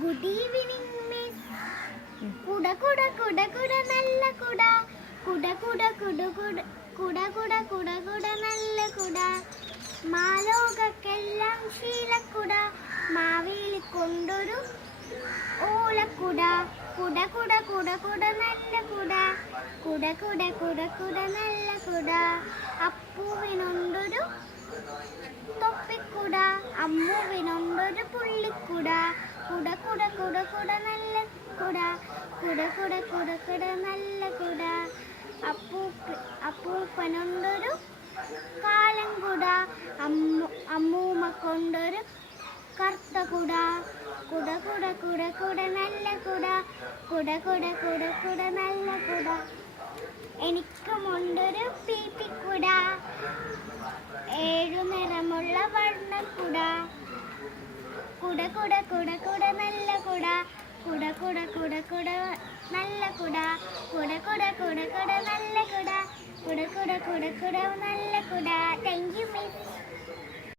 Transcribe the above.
Good evening miss. കുട കുട കുട കുട നല്ല കുട, കുട കുട കുട കുട കുട കുട കുട കുട നല്ല കുട, മാലോകക്കെല്ലാം ശീലക്കുട, മാവേലി കൊണ്ടൊരു ഓലക്കുട, കുട കുട കുട കുട നല്ല കുട, കുട കുട കുട കുട നല്ല കുട, അപ്പൂവിനൊണ്ടൊരു തൊപ്പിക്കുട, അമ്മുവിനൊണ്ടൊരു പുള്ളിക്കുട, കുട കുട കുട കുട നല്ല കുട, കുട കുട കുട കുട നല്ല കുട, അപ്പൂപ്പനൊണ്ടൊരു കാലൻകുട, അമ്മൂമ്മ കൊണ്ടൊരു കറുത്ത കുട, കുട കുട കുട കുട നല്ല കുട, കുട കുട കുട കുട നല്ല കുട, എനിക്കുമുണ്ടൊരു പീപ്പിക്കുട, 7 നിറമുള്ള വർണ്ണക്കുട, കുട കുട കുട കുട നല്ല കുട, കുട കുട കുട കുട നല്ല കുട, കുട കുട കുട കുട നല്ല കുട, കുട കുട കുട കുട നല്ല കുട. Thank you miss.